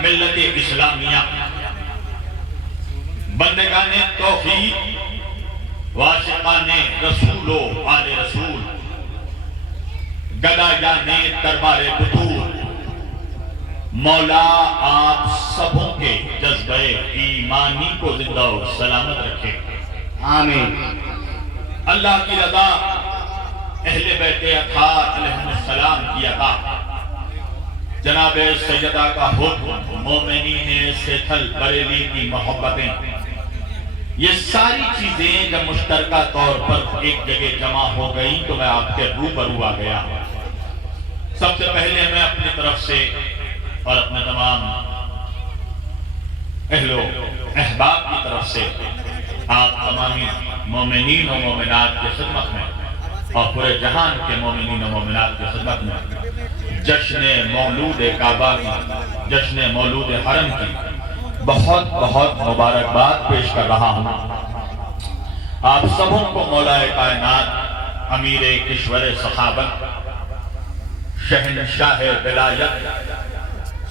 ملت اسلامیہ، بندگان توحید، واشقان رسول و آل رسول، گدایان دربار بطور، مولا آپ سبوں کے جذبہ ایمانی کو زندہ و سلامت رکھے، آمین۔ اللہ کی رضا، اہل بیت اطہار علیہ السلام کی عطا، جناب سیدہ کا حکم، مومنین سیتھل بریلی کی محبتیں، یہ ساری چیزیں جب مشترکہ طور پر ایک جگہ جمع ہو گئیں تو میں آپ کے روبرو آ گیا۔ سب سے پہلے میں اپنی طرف سے اور اپنے تمام اہل و احباب کی طرف سے آپ تمامی مومنین و مومنات کی خدمت میں اور پورے جہان کے مومنین و مومنات کی خدمت میں جشن مولود کعبہ کی، جشن مولود حرم کی بہت بہت مبارکباد پیش کر رہا ہوں۔ آپ سبوں کو مولا کائنات، امیر کشور صحابت، شہنشاہ ولایت،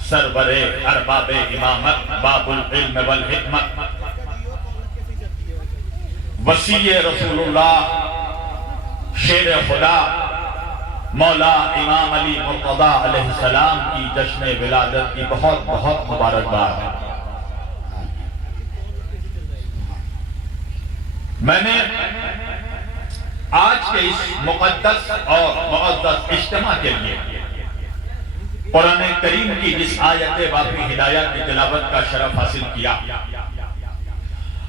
سرور ارباب امامت، باب العلم والحکمت، وسیع رسول اللہ، شیر خدا، مولا امام علی مرتضیٰ علیہ السلام کی جشن ولادت کی بہت بہت مبارکباد۔ میں نے آج کے اس مقدس اور معزز اجتماع کے لیے قرآن کریم کی جس آیت باقی ہدایت کی تلاوت کا شرف حاصل کیا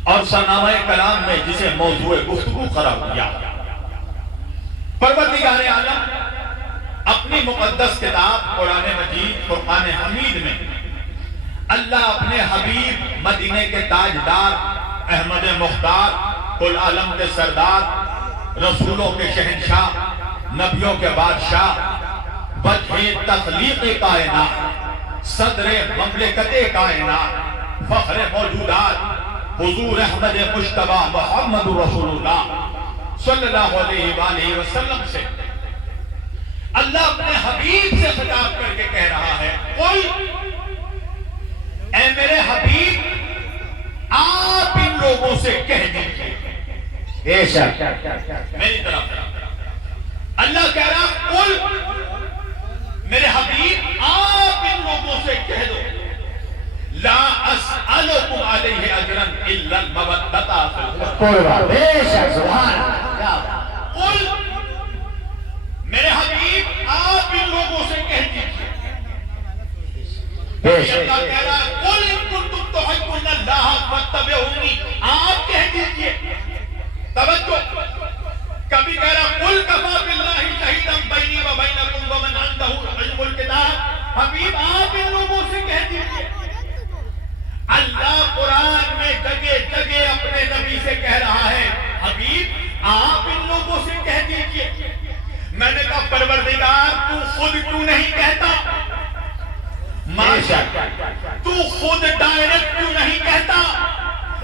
اور سرنامہ کلام میں جسے موضوع گفتگو قرار دیا، پروردگار عالم اپنی مقدس کتاب قرآن مجید فرقان حمید میں اللہ اپنے حبیب مدینے کے تاجدار احمد مختار کل عالم کے سردار رسولوں کے شہنشاہ نبیوں کے بادشاہ وجہ تخلیق کائنات صدر مملکت کائنات فخر موجودات حضور احمد مجتبی محمد رسول اللہ صلی اللہ علیہ وآلہ وسلم سے اللہ اپنے حبیب سے خطاب کر کے کہہ رہا ہے، قل اے میرے حبیب آپ ان لوگوں سے کہہ دیجئے، بے شک میری طرف اللہ کہہ رہا، قل میرے حبیب آپ ان لوگوں سے کہہ دو، لا اسألکم علیہ اجرا الا المودۃ فی القربى، بے شک سبحان اللہ۔ قل میرے حبیب آپ ان لوگوں سے کہہ دیجئے، بے شک اللہ کہہ رہا ہے، قل ان کنتم تحبون اللہ فاتبعونی، آپ کہہ دیجئے، توجہ، کبھی کہہ رہا قل کفی باللہ شہیدا بینی و بینکم ومن عندہ علم الکتاب، حبیب آپ ان لوگوں سے کہہ دیجئے۔ اللہ قرآن میں جگہ جگہ اپنے نبی سے کہہ رہا ہے، حبیب آپ ان لوگوں سے کہہ دیجئے۔ میں نے کہا پروردگار تو خود کیوں نہیں کہتا؟ ماشاء تو خود ڈائریکٹ کیوں نہیں کہتا؟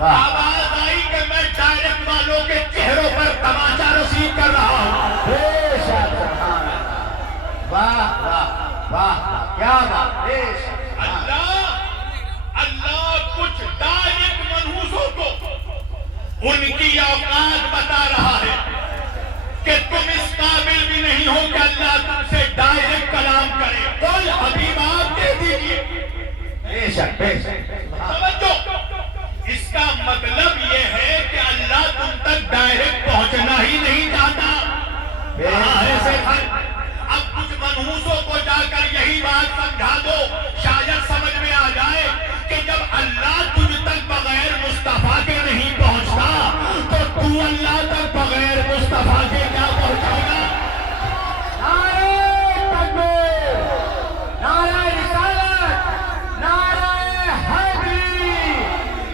آواز آئی کہ میں ڈائریکٹ والوں کے چہروں پر تماشا رسید کر رہا ہوں۔ بے شک سبحان اللہ، واہ واہ واہ کیا بات، بے شک اللہ کچھ ڈائریکٹ منحوسوں کو ان کی اوقات بتا رہا ہے کہ تم اس قابل بھی نہیں ہو کہ اللہ تم سے ڈائریکٹ کلام کرے، قل حبیب آپ کہہ دیجئے۔ بے شک بے شک توجہ، اس کا مطلب یہ ہے کہ اللہ تم تک ڈائریکٹ پہنچنا ہی نہیں چاہتا۔ اب کچھ منحوسوں کو جا کر یہی بات سمجھا دو، شاید سمجھ میں آ جائے کہ جب اللہ تجھ تک بغیر مصطفیٰ کے نہیں پہنچتا تو تو اللہ تک بغیر مصطفیٰ کے کیا پہنچے گا؟ نعرہ تکبیر، نعرہ رسالت، نعرہ حیدری،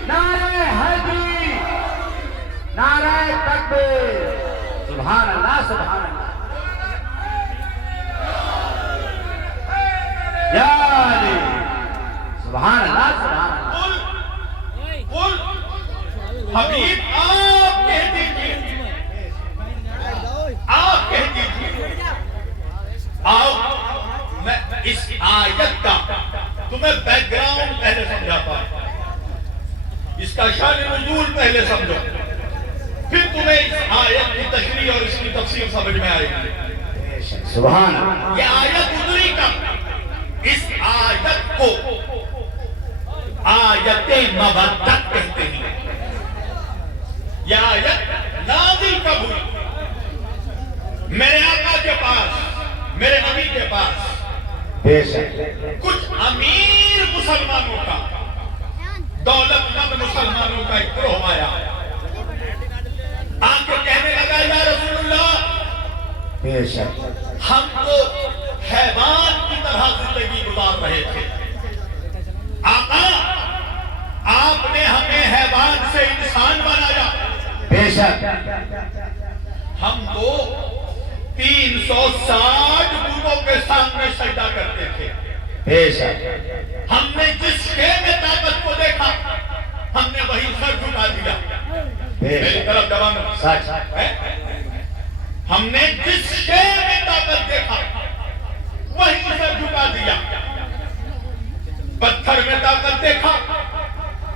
نعرہ حیدری، نعرہ تکبیر، سبحان اللہ سبحان اللہ، یا علی، سبحان اللہ سبحان اللہ۔ قل حبیب آپ کہہ دیجئے، آپ کہہ دیجئے، آؤ میں اس آیت کا تم تمہیں بیک گراؤنڈ پہلے سمجھاتا ہوں، اس کا شان نزول پہلے سمجھو، پھر تمہیں اس آیت کی تشریح اور اس کی تفسیر سمجھ میں آئے گی۔ سبحان اللہ۔ یہ آیت اتری کا، اس آیت کو آیت مودت کہتے ہیں۔ یہ آیت نازل کب ہوئی؟ میرے آقا کے پاس، میرے نبی کے پاس بے شک کچھ امیر مسلمانوں کا، دولت مند مسلمانوں کا ایک گروہ آیا، آ کے کہنے لگا یا رسول اللہ، بے شک ہم تو حیوان کی طرح زندگی گزار رہے تھے، آقا آپ نے ہمیں حیوان سے انسان بنایا، بے شک ہم تو 360 بتوں کے سامنے سجدہ کرتے تھے، بے شک ہم نے جس شے میں طاقت کو دیکھا ہم نے وہی سر جھکا دیا۔ میری طرف جواب سچ ہے، ہم نے جس شے میں طاقت دیکھا وہی سر جھکا دیا۔ پتھر میں طاقت دیکھا،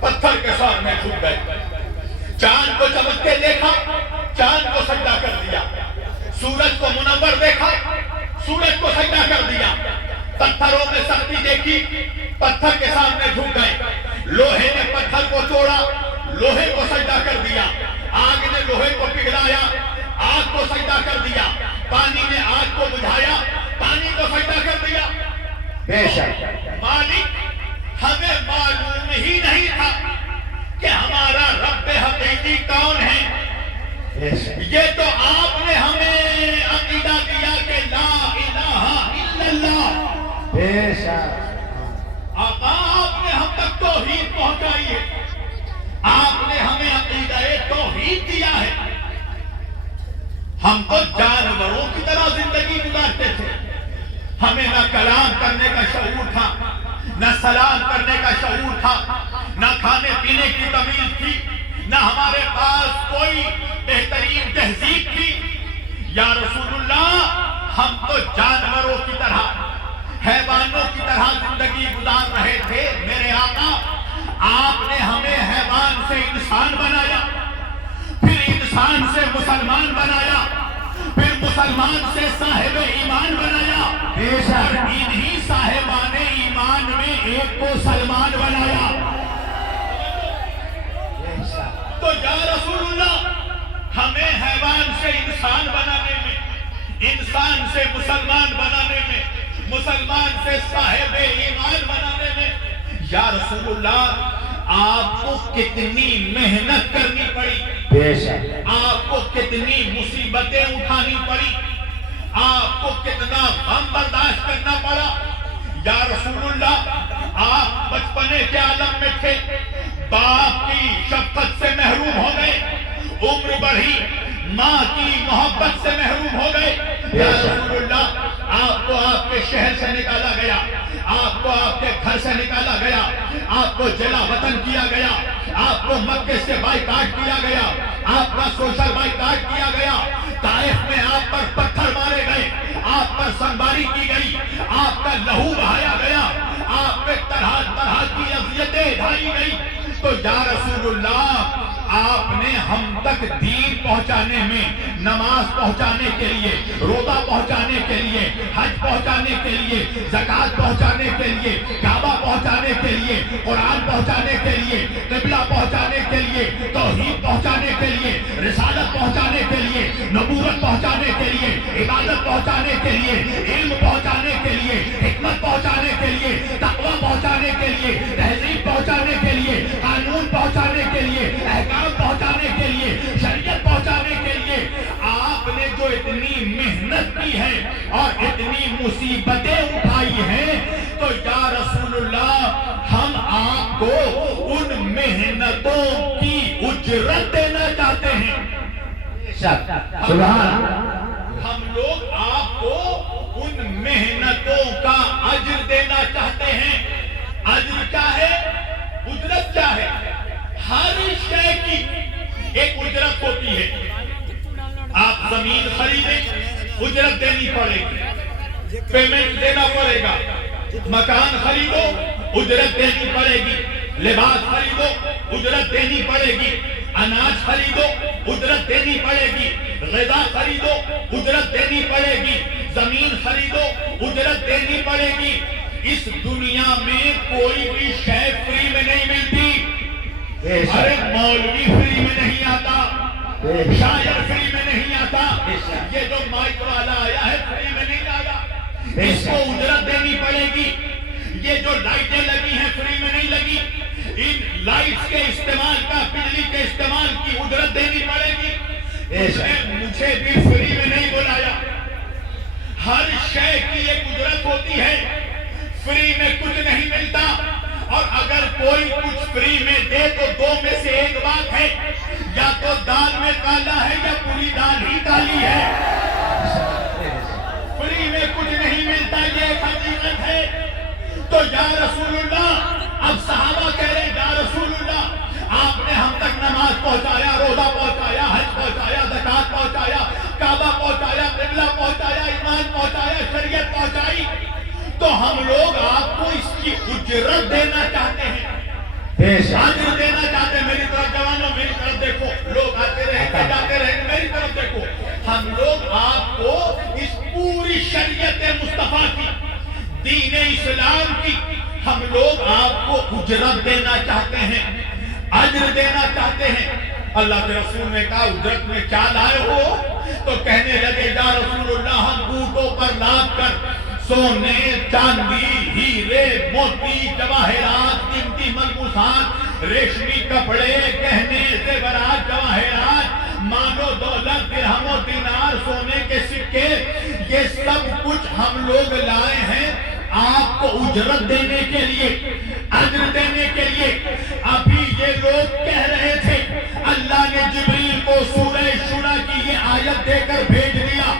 پتھر کے سامنے جھک گئے۔ چاند کو چمکتے دیکھا، چاند کو سجدہ کر دیا۔ سورج کو منور دیکھا، سورج کو سجدہ کر دیا۔ پتھروں میں سختی دیکھی، پتھر کے سامنے جھک گئے۔ لوہے نے پتھر کو توڑا، لوہے کو سجدہ کر دیا۔ آگ نے لوہے کو پگھلایا، آگ کو سجدہ کر دیا۔ پانی نے آگ کو بجھایا، پانی کو سجدہ کر دیا۔ بے شک مالک ہمیں معلوم ہی نہیں تھا کہ ہمارا رب حقیقی کون ہے۔ بے شک یہ تو آپ نے ہمیں عقیدہ دیا کہ لا الہ الا اللہ۔ بے شک آقا آپ نے ہم تک توحید پہنچائی ہے، آپ نے ہمیں عقیدہ توحید دیا ہے۔ ہم تو جانوروں کی طرح زندگی گزارتے تھے، ہمیں نہ کلام کرنے کا شعور تھا، نہ سلام کرنے کا شعور تھا، نہ کھانے پینے کی تمیز تھی، نہ ہمارے پاس کوئی بہترین تہذیب تھی۔ یا رسول اللہ ہم تو جانوروں کی طرح، حیوانوں کی طرح زندگی گزار رہے تھے۔ میرے آقا آپ نے ہمیں حیوان سے انسان بنایا، پھر انسان سے مسلمان بنایا، پھر مسلمان سے صاحب ایمان بنایا، بے شک اور انہی صاحبان ایمان میں ایک کو سلمان بنایا۔ بے شک تو یا رسول اللہ ہمیں حیوان سے انسان بنانے میں، انسان سے مسلمان بنانے میں، مسلمان سے صاحب ایمان بنانے میں، یا رسول اللہ آپ کو کتنی محنت کرنی پڑی، بے شک آپ کو کتنی مصیبتیں اٹھانی پڑی، آپ کو کتنا غم برداشت کرنا پڑا۔ یا رسول اللہ آپ بچپنے کے عالم میں تھے، باپ کی شفقت سے محروم ہو گئے، عمر بڑھی ماں کی محبت سے محروم ہو گئے۔ یا رسول اللہ آپ کو آپ کے شہر سے نکالا گیا، آپ کو آپ کے گھر سے نکالا گیا، آپ کو جلا وطن کیا گیا، آپ کو مکے سے بائیکاٹ کیا گیا، آپ کا سوشل بائیکاٹ کیا گیا، طائف میں آپ پر پتھر مارے گئے، آپ پر سنباری کی گئی، آپ کا لہو بہایا گیا، آپ پہ طرح طرح کی اذیتیں ڈھائی گئی۔ تو یا رسول اللہ آپ نے ہم تک دین پہنچانے میں، نماز پہنچانے کے لیے، روزہ پہنچانے کے لیے، حج پہنچانے کے لیے، زکوٰۃ پہنچانے کے لیے، کعبہ پہنچانے کے لیے، قرآن پہنچانے کے لیے، قبلہ پہنچانے کے لیے، توحید پہنچانے کے لیے، رسالت پہنچانے کے لیے، نبوت پہنچانے کے لیے، عبادت پہنچانے کے لیے، علم پہنچانے کے لیے، حکمت پہنچانے کے لیے، تقویٰ پہنچانے کے لیے، تہذیب پہنچانے کے لیے، قانون پہنچانے کے لیے، احکام پہنچانے کے لیے، شریعت پہنچانے کے لیے آپ نے جو اتنی محنت کی ہے اور اتنی مصیبتیں اٹھائی ہیں، تو یا رسول اللہ ہم آپ کو ان محنتوں کی اجرت دینا چاہتے ہیں۔ سبحان ہم لوگ آپ کو ان محنتوں کا اجر دینا چاہتے ہیں۔ اجر کیا ہے؟ اجرت کیا ہے؟ ہر شے کی ایک اجرت ہوتی ہے۔ آپ زمین خریدیں، اجرت دینی پڑے گی، پیمنٹ دینا پڑے گا۔ مکان خریدو، اجرت دینی پڑے گی، لباس خریدو اجرت دینی پڑے گی، اناج خریدو اجرت دینی پڑے گی، غذا خریدو اجرت دینی پڑے گی، زمین خریدو اجرت دینی پڑے گی۔ اس دنیا میں کوئی بھی شے فری میں نہیں ملتی۔ ارے مولوی فری میں نہیں آتا، شاعر فری میں نہیں آتا، یہ جو مائک والا آیا ہے فری میں نہیں آیا، اس کو اجرت دینی پڑے گی۔ یہ جو لائٹیں لگی ہیں فری میں نہیں لگی، ان لائٹس کے استعمال کا، بجلی کے استعمال کی اجرت دینی پڑے گی۔ اس نے مجھے بھی فری میں نہیں بلایا۔ ہر شے کی ایک اجرت ہوتی ہے، فری میں کچھ نہیں ملتا، اور اگر کوئی کچھ فری میں دے تو دو میں سے ایک بات ہے، یا تو دال میں کالا ہے یا پوری دال ہی کالی ہے۔ فری میں کچھ نہیں ملتا، یہ ایک حقیقت ہے۔ تو یا رسول اللہ، اب صحابہ کہہ رہے ہیں یا رسول اللہ آپ نے ہم تک نماز پہنچایا، روزہ پہنچایا، حج پہنچایا، زکات پہنچایا، کعبہ پہنچایا، قبلہ پہنچایا، ایمان پہنچایا، شریعت پہنچائی، تو ہم لوگ آپ کو اس کی اجرت دینا چاہتے ہیں، اجر دینا چاہتے ہیں۔ میری طرف جوانوں، میری طرف دیکھو، لوگ آتے رہیں گے جاتے رہیں گے، میری طرف دیکھو۔ ہم لوگ آپ کو اس پوری شریعت مصطفیٰ کی، دین اسلام کی، ہم لوگ آپ کو اجرت دینا چاہتے ہیں، اجر دینا چاہتے ہیں۔ اللہ کے رسول نے کہا اجرت میں کیا لائے ہو؟ تو کہنے لگے یا رسول اللہ ہم اونٹوں پر لاد کر سونے، چاندی، ہیرے، موتی، جواہرات، قیمتی ملبوسات، ریشمی کپڑے، گہنے، زیورات، جواہرات، مال و دولت، درہم و دینار، سونے کے سکے، یہ سب کچھ ہم لوگ لائے ہیں آپ کو اجرت دینے کے لیے، اجر دینے کے لیے۔ ابھی یہ لوگ کہہ رہے تھے، اللہ نے جبریل کو سورہ شورا کی یہ آیت دے کر بھیج دیا۔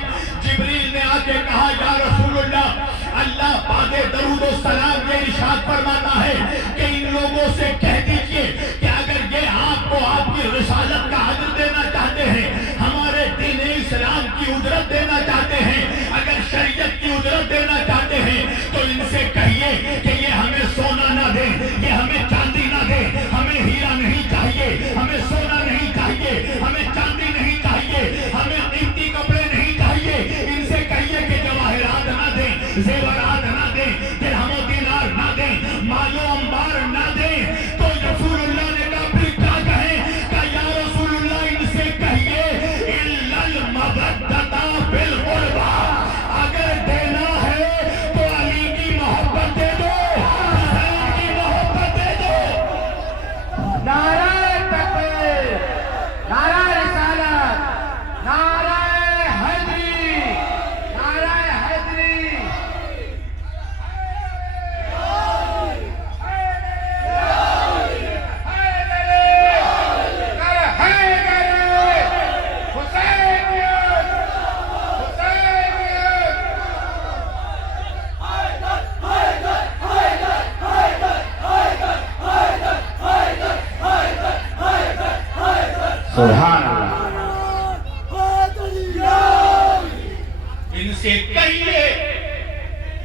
جبریل نے آ کے کہا یا رسول اللہ، اللہ بعد درود و سلام یہ ارشاد فرماتا ہے کہ ان لوگوں سے کہہ دیجئے کہ اگر یہ آپ کو آپ کی رسالت کا اجر دینا چاہتے ہیں، ہمارے دین اسلام کی اجرت دینا چاہتے ہیں، اگر شریعت کی اجرت دینا چاہتے ہیں، تو ان سے کہیے کہ یہ ہمیں سونا نہ دیں، یہ ہمیں چاندی نہ دیں، ہمیں ہیرا نہیں چاہیے، ہمیں سونا نہیں چاہیے، ہمیں چاندی نہیں چاہیے، ہمیں قیمتی کپڑے نہیں چاہیے۔ ان سے کہیے کہ جواہرات نہ دیں، زیورات نہ دیں، درہم و دینار نہ دیں، مال و انبار نہ دیں۔ تو رسول اللہ نے کہا پھر کیا کہیں؟ کہ یا رسول اللہ ان سے کہیے اِلَّا الْمَوَدَّةَ فِي الْقُرْبَى، اگر دینا ہے تو علی کی محبت دے دو، حسین کی محبت دے دو۔ نعرہ تکبیر، نعرہ رسالت، نعرہ حیدری، نعرہ حیدری۔ سبحان اللہ۔ ان سے کہیے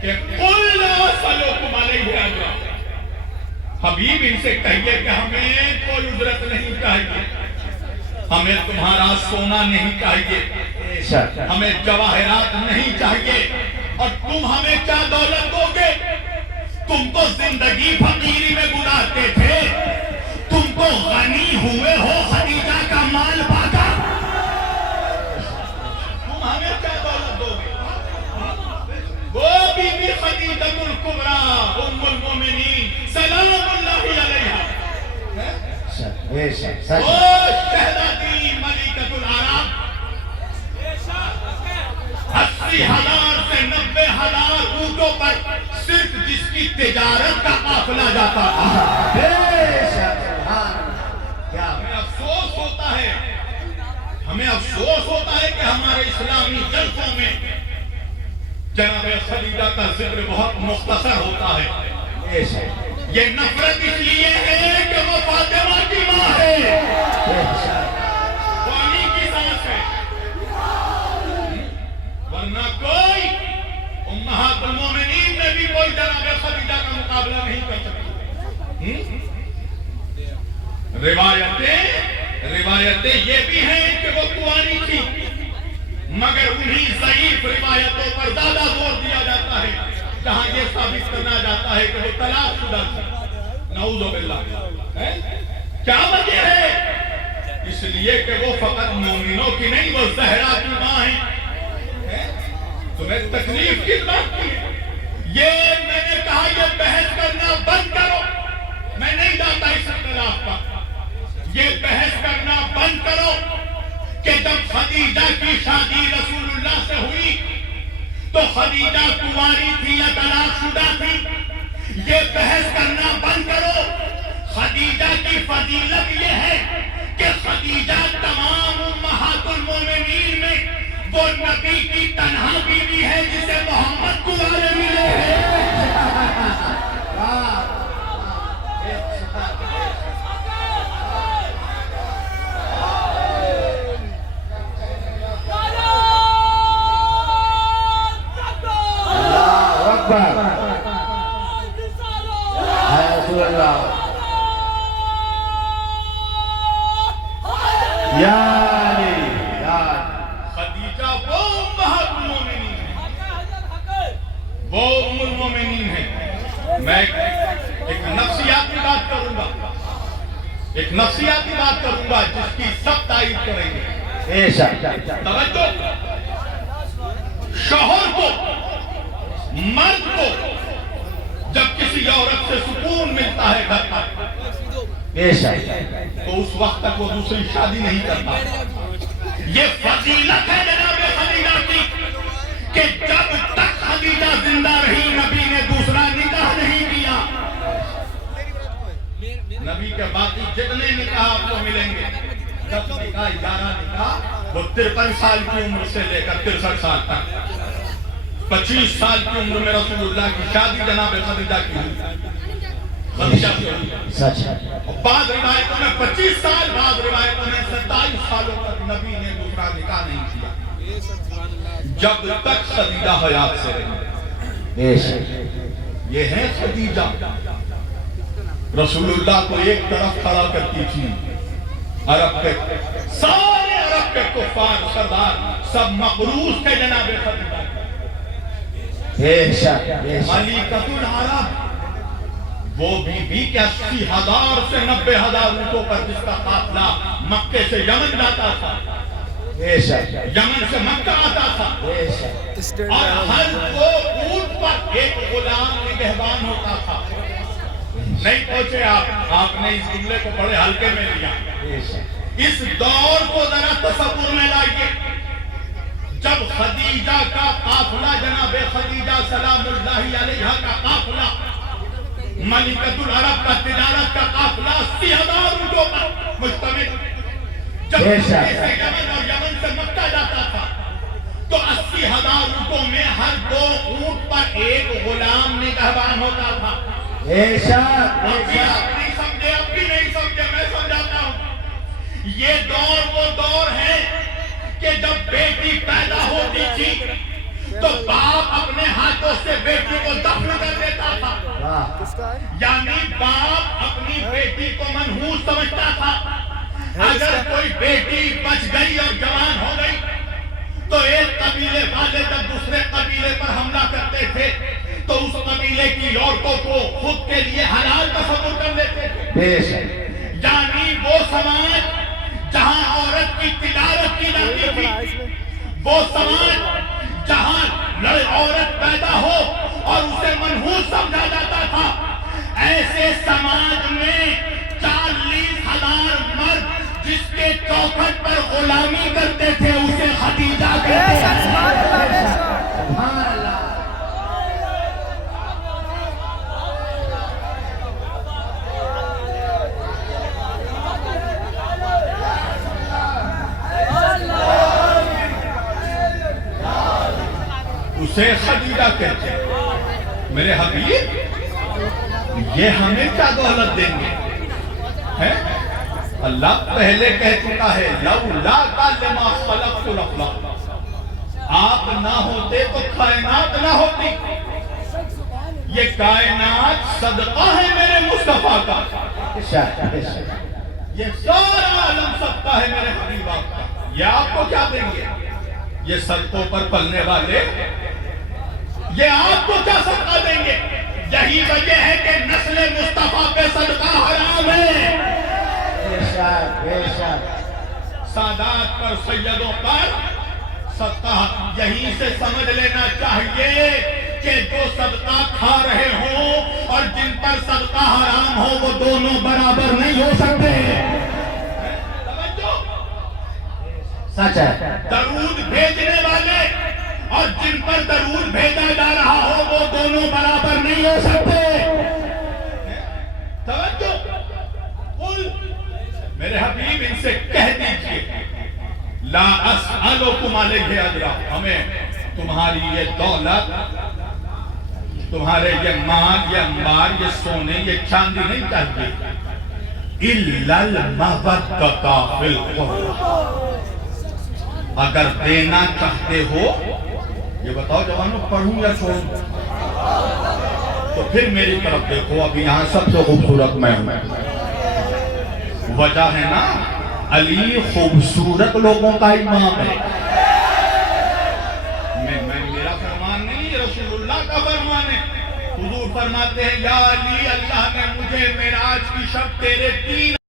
کہ قُلْ لَا أَسْأَلُكُمْ عَلَيْهِ أَجْرًا، حبیب ان سے کہیے کہ ہمیں کوئی اجرت نہیں چاہیے، ہمیں تمہارا سونا نہیں چاہیے، ہمیں جواہرات نہیں چاہیے، اور تم ہمیں کیا دولت دو گے؟ تم تو زندگی فقیری میں گزارتے تھے، تم تو غنی ہوئے ہو خدیجہ کا مال پا کر، تم ہمیں کیا دولت دو گے؟ وہ بی بی خدیجہ الکبریٰ ام المومنین سلام اللہ علیہا، وہ شہزادی ملکۃ العرب، 80,000 سے 90,000 اونٹوں پر صرف جس کی تجارت کا قافلہ جاتا تھا۔ ہمیں افسوس ہوتا ہے، ہمیں افسوس ہوتا ہے کہ ہمارے اسلامی جلسوں میں جناب خدیجہ کا ذکر بہت مختصر ہوتا ہے۔ یہ نفرت اس لیے ہے کہ وہ فاطمہ کی ماں ہے، وہ علی کی سانس ہے، ورنہ کوئی امہات المومنین میں میں بھی کوئی جناب خدیجہ کا مقابلہ نہیں کر سکتا۔ روایتیں یہ بھی ہیں کہ وہ کنواری تھی، مگر انہی ضعیف روایتوں پر زیادہ زور دیا جاتا ہے جہاں یہ ثابت کرنا جاتا ہے کہ وہ طلاق شدہ تھی۔ نعوذ باللہ۔ کیا وجہ ہے؟ اس لیے کہ وہ فقط مومنوں کی نہیں، وہ زہرا کی ماں ہیں۔ تمہیں تکلیف کس بات کی؟ یہ میں نے کہا یہ بحث کرنا بند کرو، میں نہیں جاتا اس اختلاف کا۔ یہ بحث کرنا بند کرو کہ جب خدیجہ کی شادی رسول اللہ سے ہوئی تو خدیجہ کنواری تھی یا طلاق شدہ تھی؟ یہ بحث کرنا بند کرو۔ خدیجہ کی فضیلت یہ ہے کہ خدیجہ تمام امہات المومنین میں وہ نبی کی تنہا بیوی ہے جسے محمد کنوارے ملے ہیں۔ خدیجہ وہ امہات المومنین ہے، وہ ام المومنین ہے۔ میں ایک نفسیاتی بات کروں گا، جس کی سب تعریف کریں گے۔ توجہ، شوہر کو، مرد کو جب کسی عورت سے سکون ملتا ہے گھر پر تو اس وقت تک وہ دوسری شادی نہیں کرتا۔ یہ فضیلت ہے جناب خدیجہ کی کہ جب تک خدیجہ زندہ رہی نبی نے دوسرا نکاح نہیں کیا۔ نبی کے باقی جتنے نکاح آپ کو ملیں گے، 10 نکاح 11 نکاح، وہ 53 سال کی عمر سے لے کر 63 سال تک، 25 سال کی عمر میں رسول اللہ کی شادی جناب خدیجہ کی ہوئی، خدیجہ کی ہوئی۔ بعض روایتوں میں 25 سال، بعض روایتوں میں 27 سالوں تک نبی نے دوسرا نکاح نہیں کیا جب تک خدیجہ حیات سے رہی۔ یہ ہے خدیجہ، رسول اللہ کو ایک طرف کھڑا کرتی تھی، عرب کے سارے عرب کے کفار سردار سب مقروض تھے جناب خدیجہ۔ ملکۃ العرب، وہ بی کہ 80,000 سے 90,000 اونٹوں پر جس کا قافلہ مکے سے یمن جاتا تھا، یمن سے مکہ آتا تھا، اور ہر وہ اونٹ پر ایک غلام نگہبان ہوتا تھا۔ نہیں پہنچے آپ نے اس جملے کو بڑے ہلکے میں لیا۔ اس دور کو ذرا تصور میں لائیے، جب خدیجہ کا قافلہ، جناب خدیجہ سلام اللہ علیہا کا قافلہ، ملکۃ العرب کا تجارت کا قافلہ 80,000 اونٹوں پر مشتمل، جب مکے سے یمن اور یمن سے مکہ جاتا تھا تو 80,000 اونٹوں میں ہر 2 اونٹ پر ایک غلام نگہبان ہوتا تھا۔ اب بھی نہیں سمجھے، میں سمجھاتا ہوں۔ یہ دور وہ دور ہے کہ جب بیٹی پیدا ہوتی تھی تو باپ اپنے ہاتھوں سے بیٹی کو دفن کر دیتا تھا، یعنی باپ اپنی بیٹی کو منحوس سمجھتا تھا۔ اگر کوئی بیٹی بچ گئی اور جوان ہو گئی تو ایک قبیلے والے جب دوسرے قبیلے پر حملہ کرتے تھے تو اس قبیلے کی عورتوں کو خود کے لیے حلال تصور کر لیتے تھے۔ یعنی وہ سماج جہاں عورت کی تجارت کی جاتی تھی، وہ سماج جہاں عورت پیدا ہو اور اسے منحوس سمجھا جاتا تھا، ایسے سماج میں 40,000 مرد جس کے چوکھٹ پر غلامی کرتے تھے اسے خدیجہ کہتے ہیں۔ اسے خدیجہ کہتے ہیں۔ میرے حبیب، یہ ہمیں کیا دولت دیں گے؟ اللہ پہلے کہہ چکا ہے لولا لما خلقت الافلاق، آپ نہ ہوتے تو کائنات نہ ہوتی۔ یہ کائنات صدقہ ہے میرے مصطفیٰ کا، یہ سارا عالم صدقہ ہے میرے حبیب آپ کا، یہ آپ کو کیا دیں گے؟ یہ صدقوں پر پلنے والے یہ آپ کو کیا صدقہ دیں گے؟ یہی وجہ ہے کہ نسل مصطفیٰ پہ صدقہ حرام ہے۔ سادات پر، سیدوں پر صدقہ، یہیں سے سمجھ لینا چاہیے کہ جو صدقہ کھا رہے ہوں اور جن پر صدقہ حرام ہو وہ دونوں برابر نہیں ہو سکتے۔ سچ ہے۔ درود بھیجنے والے اور جن پر درود بھیجا جا رہا ہو وہ دونوں برابر نہیں ہو سکتے۔ توجہ، قل، میرے حبیب ان سے کہہ دیجئے لا اسألکم علیہ اجرا، ہمیں تمہاری یہ دولت، تمہارے یہ مال، یہ انبار، یہ سونے، یہ چاندی نہیں چاہیے، الا المودۃ فی القربى، اگر دینا چاہتے ہو، یہ بتاؤ جوانوں پڑھوں یا چھوڑوں؟ تو پھر میری طرف دیکھو، ابھی یہاں سب سے خوبصورت میں ہوں، وجہ ہے نا علی خوبصورت لوگوں کا امام ہے، میرا فرمان نہیں، رسول اللہ کا فرمان ہے۔ حضور فرماتے ہیں یا علی، اللہ نے مجھے معراج کی شب تیرے 3